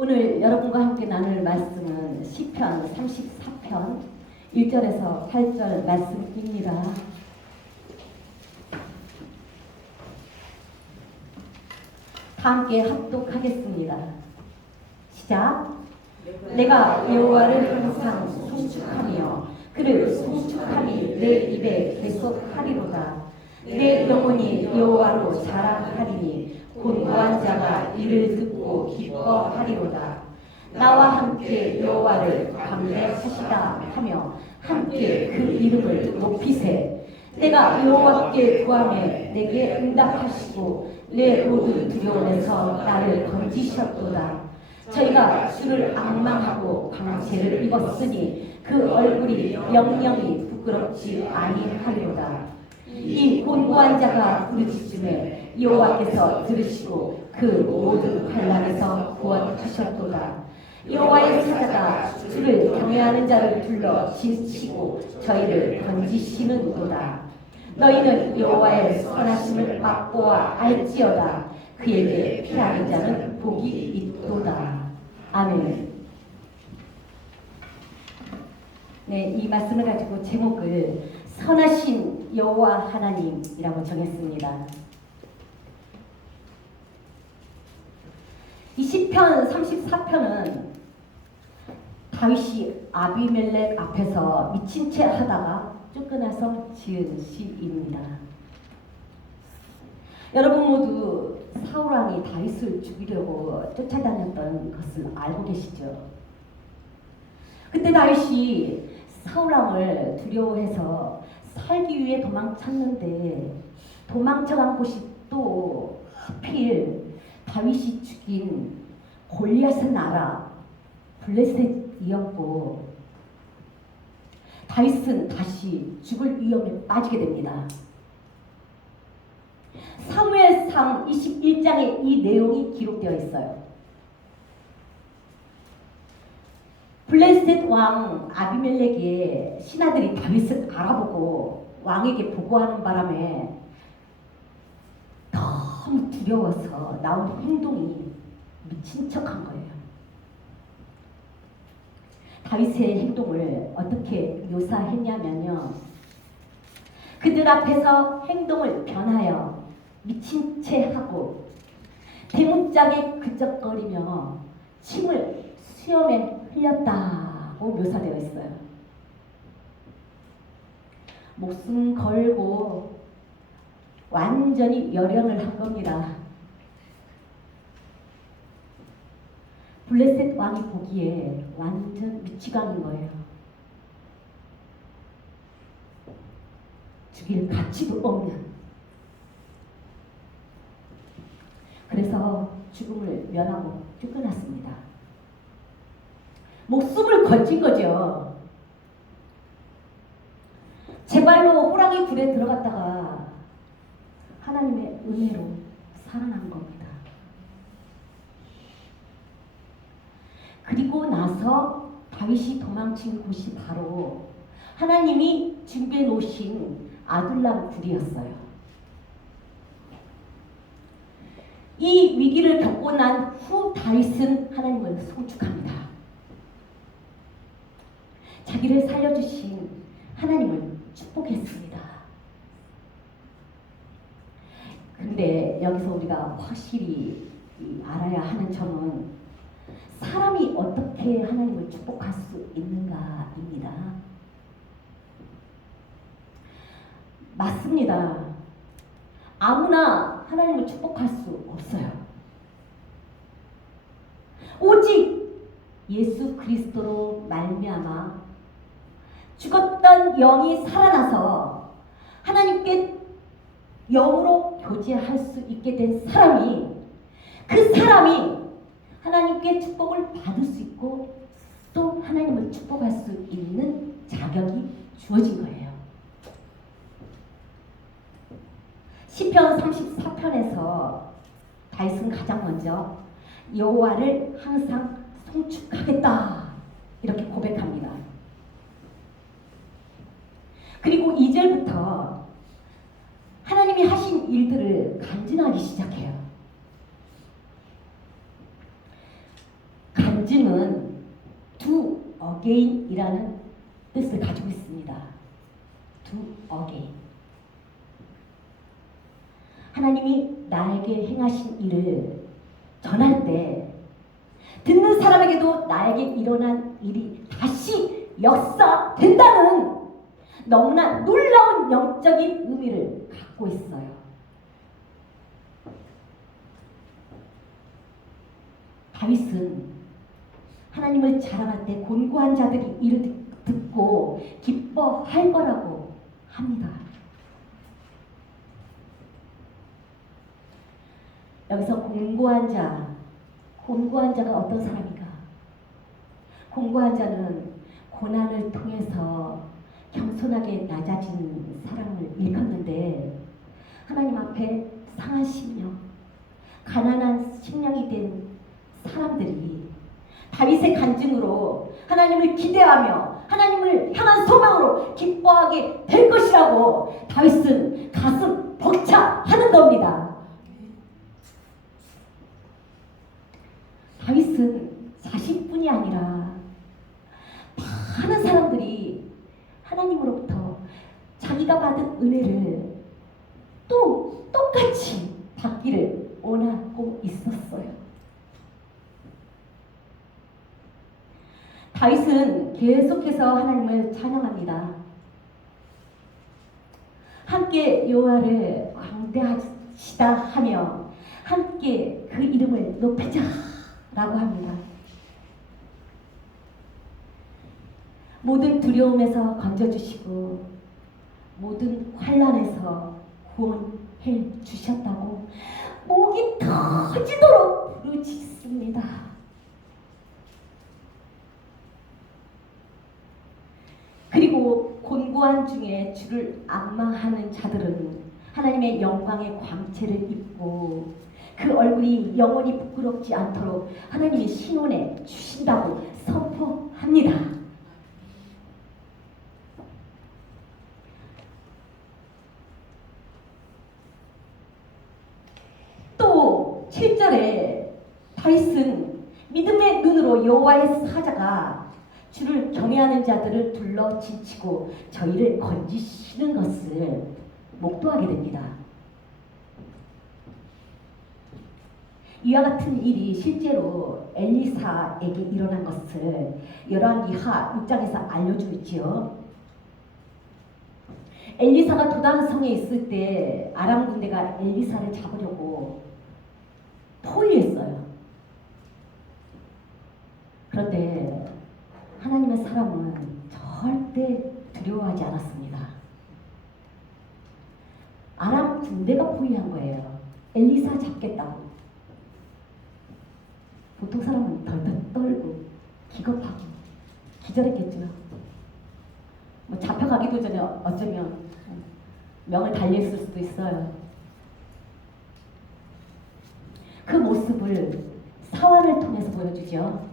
오늘 여러분과 함께 나눌 말씀은 시편 34편 1절에서 8절 말씀입니다. 다 함께 합독하겠습니다. 시작. 내가 여호와를 항상 송축하며 그를 송축함이 내 입에 계속하리로다. 내 영혼이 여호와로 자랑하리니 곧 무한자가 이를 듣고 기뻐하리로다. 나와 함께 여호와를 감례하시다 하며 함께 그 이름을 높이세. 내가 여호와께 구하매 내게 응답하시고 내 모든 두려움에서 나를 건지셨도다. 저희가 주를 악망하고 광채를 입었으니 그 얼굴이 영영이 부끄럽지 아니하리로다. 이 곤고한 자가 부르짖음에 여호와께서 들으시고 그 모든 환난에서 구원하셨도다. 여호와의 사자가 주를 경외하는 자를 불러 진치고 저희를 건지시는도다. 너희는 여호와의 선하심을 맛보아 알지어다. 그에게 피하는 자는 복이 있도다. 아멘. 네, 이 말씀을 가지고 제목을 선하신 여호와 하나님이라고 정했습니다. 이 시편 34편은 다윗이 아비멜렉 앞에서 미친 채 하다가 쫓겨나서 지은 시입니다. 여러분 모두 사울 왕이 다윗을 죽이려고 쫓아다녔던 것을 알고 계시죠? 그때 다윗이 사울 왕을 두려워해서 살기 위해 도망쳤는데 도망쳐간 곳이 또 하필 다윗이 죽인 골리앗의 나라 블레셋이었고 다윗은 다시 죽을 위험에 빠지게 됩니다. 사무엘상 21장에 이 내용이 기록되어 있어요. 블레셋 왕 아비멜렉의 신하들이 다윗을 알아보고 왕에게 보고하는 바람에 너무 두려워서 나온 행동이 미친 척한 거예요. 다윗의 행동을 어떻게 묘사했냐면요. 그들 앞에서 행동을 변하여 미친 채 하고 대문짝에 그적거리며 침을 수염에 흘렸다고 묘사되어 있어요. 목숨 걸고 완전히 열연을 한 겁니다. 블레셋 왕이 보기에 완전 미치광인 거예요. 죽일 가치도 없는. 그래서 죽음을 면하고 쫓겨났습니다. 목숨을 걸친 거죠. 제발로 호랑이 굴에 들어갔다가 하나님의 은혜로 살아난 겁니다. 그리고 나서 다윗이 도망친 곳이 바로 하나님이 준비해 놓으신 아둘람 굴이었어요. 이 위기를 겪고 난 후 다윗은 하나님을 송축합니다. 자기를 살려주신 하나님을 축복했습니다. 근데 여기서 우리가 확실히 알아야 하는 점은 사람이 어떻게 하나님을 축복할 수 있는가입니다. 맞습니다. 아무나 하나님을 축복할 수 없어요. 오직 예수 그리스도로 말미암아 죽었던 영이 살아나서 하나님께 영으로 교제할 수 있게 된 사람이 그 사람이 하나님께 축복을 받을 수 있고 또 하나님을 축복할 수 있는 자격이 주어진 거예요. 시편 34편에서 다윗은 가장 먼저 여호와를 항상 송축하겠다 이렇게 고백합니다. 그리고 2절부터 하나님이 하신 일들을 간증하기 시작해요. again이라는 뜻을 가지고 있습니다. do again. 하나님이 나에게 행하신 일을 전할 때 듣는 사람에게도 나에게 일어난 일이 다시 역사된다는 너무나 놀라운 영적인 의미를 갖고 있어요. 다윗은 하나님을 자랑할 때 곤고한 자들이 이를 듣고 기뻐할 거라고 합니다. 여기서 곤고한 자가 어떤 사람인가? 곤고한 자는 고난을 통해서 겸손하게 낮아진 사람을 일컫는데, 하나님 앞에 상한 심령, 가난한 심령이 된 사람들이 다윗의 간증으로 하나님을 기대하며 하나님을 향한 소망으로 기뻐하게 될 것이라고 다윗은 가슴 벅차하는 겁니다. 다윗은 자신뿐이 아니라 많은 사람들이 하나님으로부터 자기가 받은 은혜를 또 똑같이 받기를 원하고 있었어요. 다윗은 계속해서 하나님을 찬양합니다. 함께 여호와를 광대하시다 하며 함께 그 이름을 높이자 라고 합니다. 모든 두려움에서 건져주시고 모든 환난에서 구원해 주셨다고 목이 터지도록 부르짖습니다. 그리고 곤고한 중에 주를 앙망하는 자들은 하나님의 영광의 광채를 입고 그 얼굴이 영원히 부끄럽지 않도록 하나님이 신원해 주신다고 선포합니다. 또 7절에 다윗은 믿음의 눈으로 여호와의 사자가 주를 경외하는 자들을 둘러 지치고 저희를 건지시는 것을 목도하게 됩니다. 이와 같은 일이 실제로 엘리사에게 일어난 것을 열왕기하 6장에서 알려주지요. 엘리사가 도단성에 있을 때 아람 군대가 엘리사를 잡으려고 포위했어요. 그런데 하나님의 사람은 절대 두려워하지 않았습니다. 아람 군대가 포위한 거예요. 엘리사 잡겠다고. 보통 사람은 덜덜 떨고 기겁하고 기절했겠죠. 뭐 잡혀가기도 전에 어쩌면 명을 달리했을 수도 있어요. 그 모습을 사환을 통해서 보여주죠.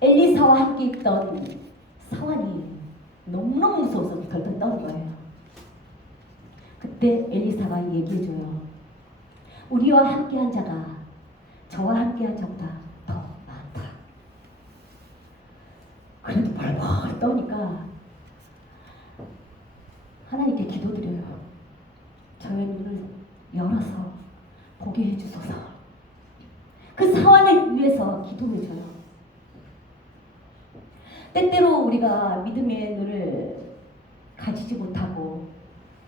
엘리사와 함께 있던 사환이 너무너무 무서워서 덜덜 떠는 거예요. 그때 엘리사가 얘기해줘요. 우리와 함께한 자가 저와 함께한 자보다 더 많다. 그래도 벌벌 떠니까 하나님께 기도드려요. 저의 눈을 열어서 보게 해주소서. 그 사환을 위해서 기도해줘요. 때때로 우리가 믿음의 눈을 가지지 못하고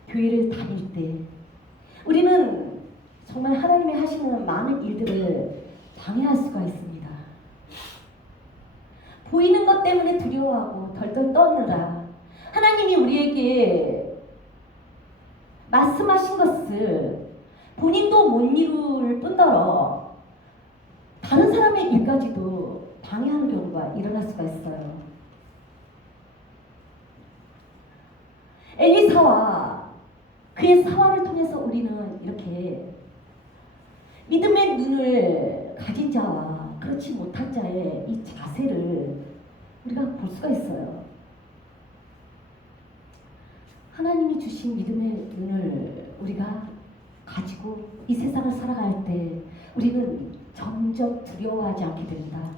교회를 다닐 때 우리는 정말 하나님이 하시는 많은 일들을 방해할 수가 있습니다. 보이는 것 때문에 두려워하고 덜덜 떠느라 하나님이 우리에게 말씀하신 것을 본인도 못 이룰 뿐더러 다른 사람의 일까지도 방해하는 경우가 일어날 수가 있어요. 엘리사와 그의 사활을 통해서 우리는 이렇게 믿음의 눈을 가진 자와 그렇지 못한 자의 이 자세를 우리가 볼 수가 있어요. 하나님이 주신 믿음의 눈을 우리가 가지고 이 세상을 살아갈 때 우리는 점점 두려워하지 않게 됩니다.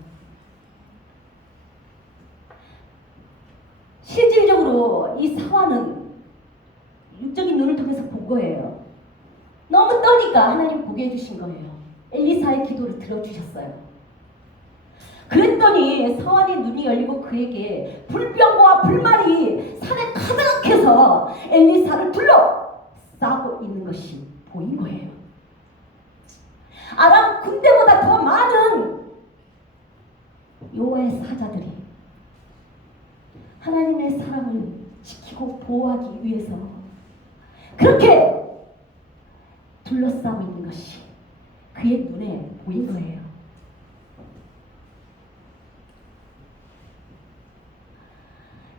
육적으로 이 사화는 육적인 눈을 통해서 본 거예요. 너무 떠니까 하나님 보게 해주신 거예요. 엘리사의 기도를 들어주셨어요. 그랬더니 사환의 눈이 열리고 그에게 불병과 불말이 산에 가득해서 엘리사를 둘러싸고 있는 것이 보인 거예요. 아람 군대보다 더 많은 여호와의 사자들이 하나님의 사랑을 지키고 보호하기 위해서 그렇게 둘러싸고 있는 것이 그의 눈에 보인 거예요.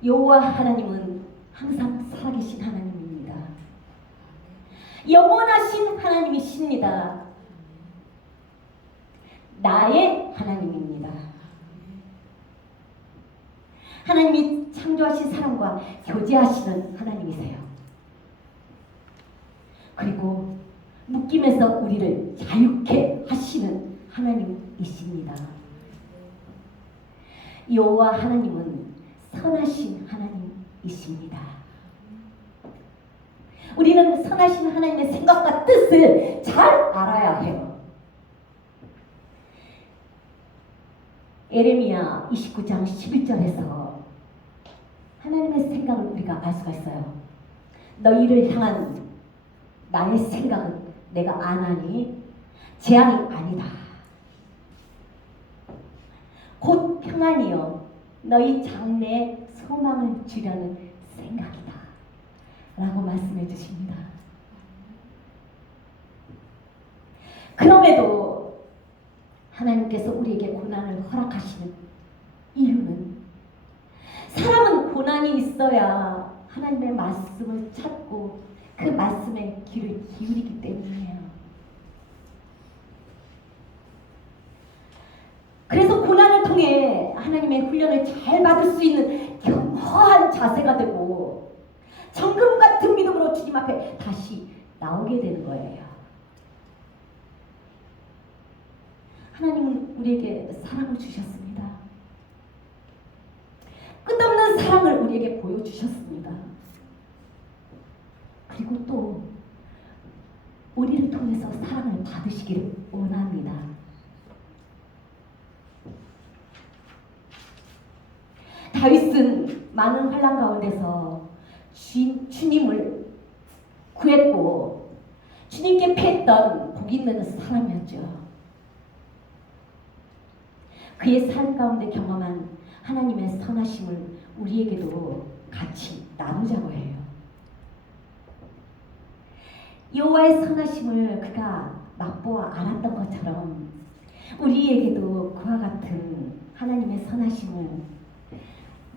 여호와 하나님은 항상 살아계신 하나님입니다. 영원하신 하나님이십니다. 나의 하나님입니다. 하나님이 창조하신 사람과 교제하시는 하나님이세요. 그리고 묶임에서 우리를 자유케 하시는 하나님이십니다. 여호와 하나님은 선하신 하나님이십니다. 우리는 선하신 하나님의 생각과 뜻을 잘 알아야 해요. 예레미야 29장 11절에서 하나님의 생각을 우리가 알 수가 있어요. 너희를 향한 나의 생각은 내가 아나니 재앙이 아니다. 곧 평안이요 너희 장래에 소망을 주려는 생각이다 라고 말씀해 주십니다. 그럼에도 하나님께서 우리에게 고난을 허락하시는 이유는 사람은 고난이 있어야 하나님의 말씀을 찾고 그 말씀에 귀를 기울이기 때문이에요. 그래서 고난을 통해 하나님의 훈련을 잘 받을 수 있는 겸허한 자세가 되고 정금 같은 믿음으로 주님 앞에 다시 나오게 되는 거예요. 하나님은 우리에게 사랑을 주셨습니다. 끝없는 사랑을 우리에게 보여주셨습니다. 그리고 또 우리를 통해서 사랑을 받으시기를 원합니다. 다윗은 많은 환난 가운데서 주님을 구했고 주님께 패했던 복 있는 사람이었죠. 그의 삶 가운데 경험한 하나님의 선하심을 우리에게도 같이 나누자고 해요. 여호와의 선하심을 그가 맛보아 알았던 것처럼 우리에게도 그와 같은 하나님의 선하심을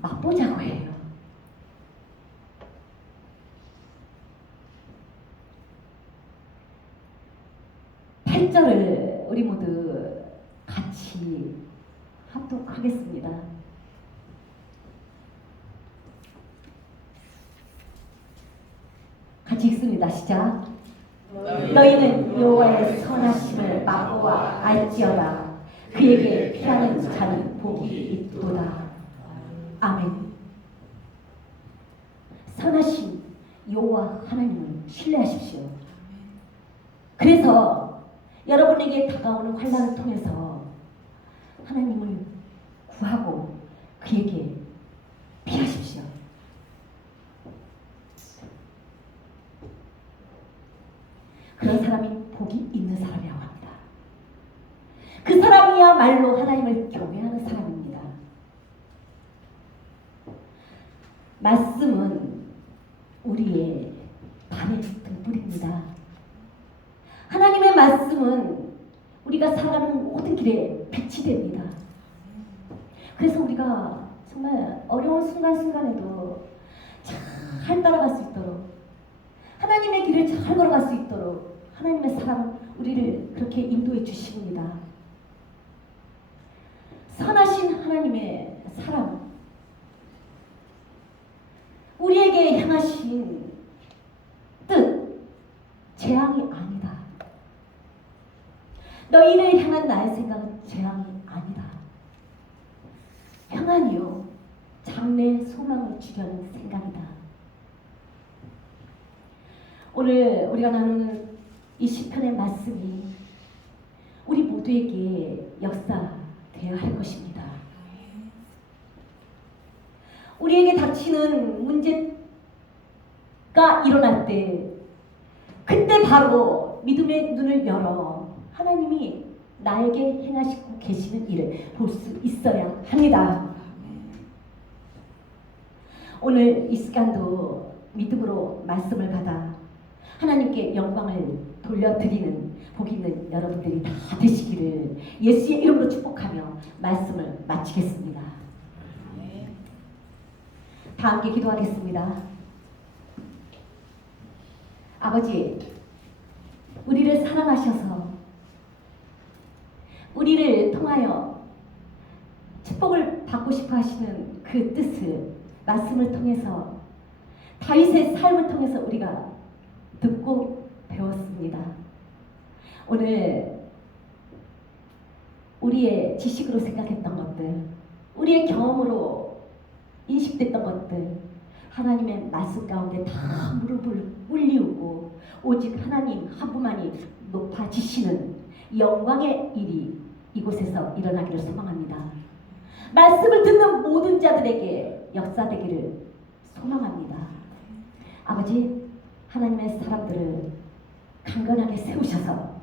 맛보자고 해요. 팔 절을 우리 모두 같이 합독하겠습니다. 같이 읽습니다. 시작. 너희는 여호와의 선하심을 맛보아 알지어다. 그에게 피하는 자는 복이 있도다. 아멘. 선하신 여호와 하나님을 신뢰하십시오. 그래서 여러분에게 다가오는 환난을 통해서 하나님을 구하고 그에게 피하십시오. 그런 사람이 복이 있는 사람이라고 합니다. 그 사람이야말로 하나님을 경외하는 사람입니다. 말씀은 우리의 밤의 등불입니다. 하나님의 말씀은 우리가 살아가는 모든 길에 빛이 됩니다. 그래서 우리가 정말 어려운 순간순간에도 잘 따라갈 수 있도록 하나님의 길을 잘 걸어갈 수 있도록 하나님의 사랑은 우리를 그렇게 인도해 주십니다. 선하신 하나님의 사랑, 우리에게 향하신 뜻, 재앙이 아니다. 너희를 향한 나의 생각은 재앙이 아니다. 평안이요, 장래의 소망을 주려는 생각이다. 오늘 우리가 나누는 이 시편의 말씀이 우리 모두에게 역사되어야 할 것입니다. 우리에게 닥치는 문제가 일어날 때 그때 바로 믿음의 눈을 열어 하나님이 나에게 행하시고 계시는 일을 볼 수 있어야 합니다. 오늘 이 시간도 믿음으로 말씀을 받아 하나님께 영광을 돌려드리는 복 있는 여러분들이 다 되시기를 예수의 이름으로 축복하며 말씀을 마치겠습니다. 다 함께 기도하겠습니다. 아버지, 우리를 사랑하셔서 우리를 통하여 축복을 받고 싶어 하시는 그 뜻을 말씀을 통해서 다윗의 삶을 통해서 우리가 듣고 배웠습니다. 오늘 우리의 지식으로 생각했던 것들, 우리의 경험으로 인식됐던 것들, 하나님의 말씀 가운데 다 무릎을 꿇리우고 오직 하나님 한 분만이 높아지시는 영광의 일이 이곳에서 일어나기를 소망합니다. 말씀을 듣는 모든 자들에게 역사되기를 소망합니다. 아버지, 하나님의 사람들을 강건하게 세우셔서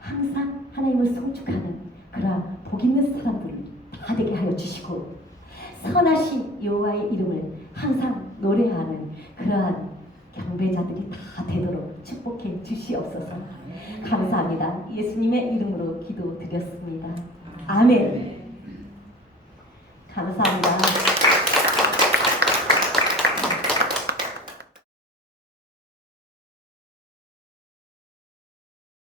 항상 하나님을 송축하는 그러한 복 있는 사람들을 다 되게 하여 주시고 선하신 여호와의 이름을 항상 노래하는 그러한 경배자들이 다 되도록 축복해 주시옵소서. 감사합니다. 예수님의 이름으로 기도드렸습니다. 아멘.